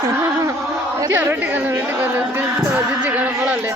क्या रोटी खाना तो दीदी खाना पड़ा ले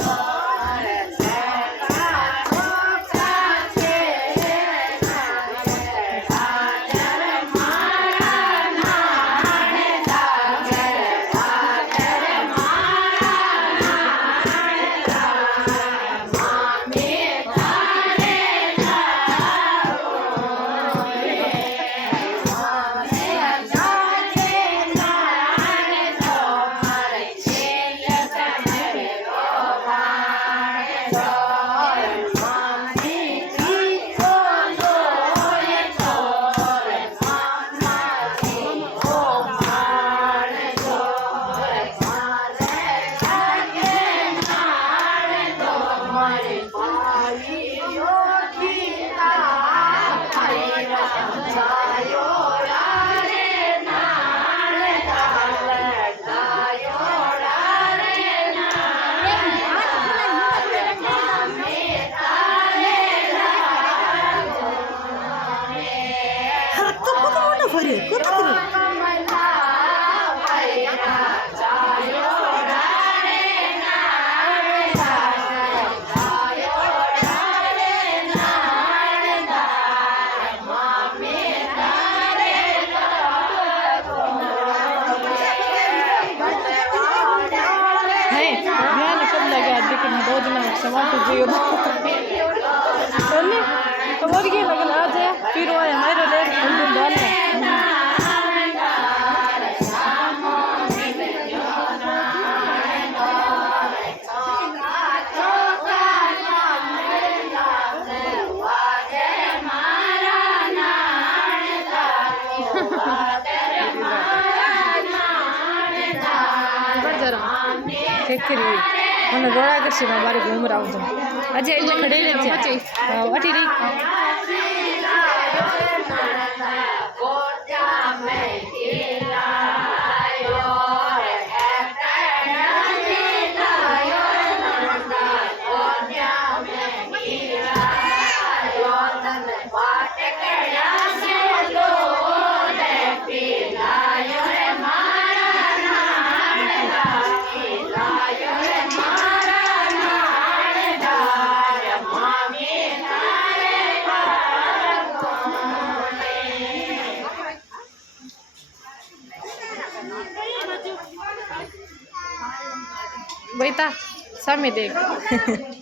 समाप्त जीव और ये लगन आ जाए फिर वो हमारे ले डाल चेक करिए મને રોડા કરશે મારે ઘૂમર આવજો આજે એટલે ખડે ને છે અઠી રહી બેટા સામે દેખ